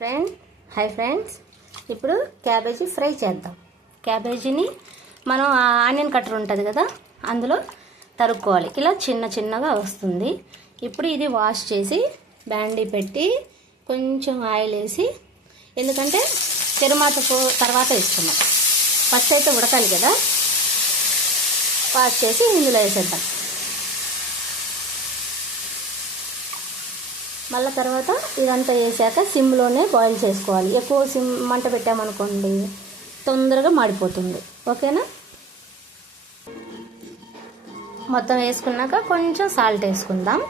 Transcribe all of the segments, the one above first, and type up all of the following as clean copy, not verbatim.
Hi friends, ఇప్పుడు cabbage fry చేద్దాం. క్యాబేజీని మనం ఆనియన్ కట్టర్ ఉంటుంది కదా, అందులో తరుక్కోవాలి. ఇలా చిన్న చిన్నగా వస్తుంది. ఇప్పుడు ఇది వాష్ చేసి బ్యాండీ పెట్టి కొంచెం ఆయిల్ వేసి, ఎందుకంటే తిరుమాత తర్వాత వేసుకున్నాం. ఫస్ట్ అయితే ఉడకాలి కదా, వాష్ చేసి ఇందులో వేసేద్దాం. మళ్ళీ తర్వాత ఇదంతా వేసాక సిమ్లోనే బాయిల్ చేసుకోవాలి. ఎక్కువ మంట పెట్టామనుకోండి తొందరగా మాడిపోతుంది. ఓకేనా? మొత్తం వేసుకున్నాక కొంచెం సాల్ట్ వేసుకుందాం.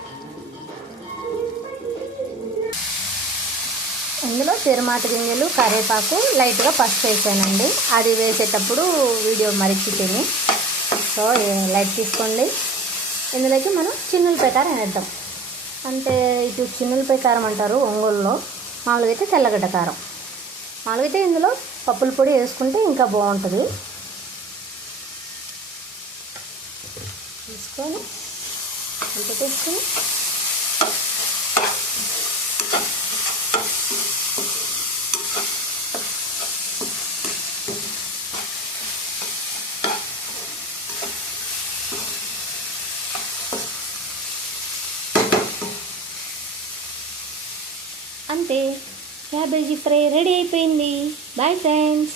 ఇందులో తిరుమాత గింజలు, కరివేపాకు, లైట్గా పసుపు వేసానండి. అది వేసేటప్పుడు వీడియో మరిచిపోయి, సో లైట్ తీసుకోండి. ఇందులోకి మనం చిన్నులపాయ కారం వేద్దాం. అంటే ఇటు చిన్నులపాయ కారం అంటారు ఒంగోలులో, మామూలుగా అయితే తెల్లగడ్డ కారం. మామూలుగా అయితే ఇందులో పప్పుల పొడి వేసుకుంటే ఇంకా బాగుంటుంది. తీసుకొని అంత తీసుకొని అంతే, క్యాబేజీ ఫ్రై రెడీ అయిపోయింది. Bye friends.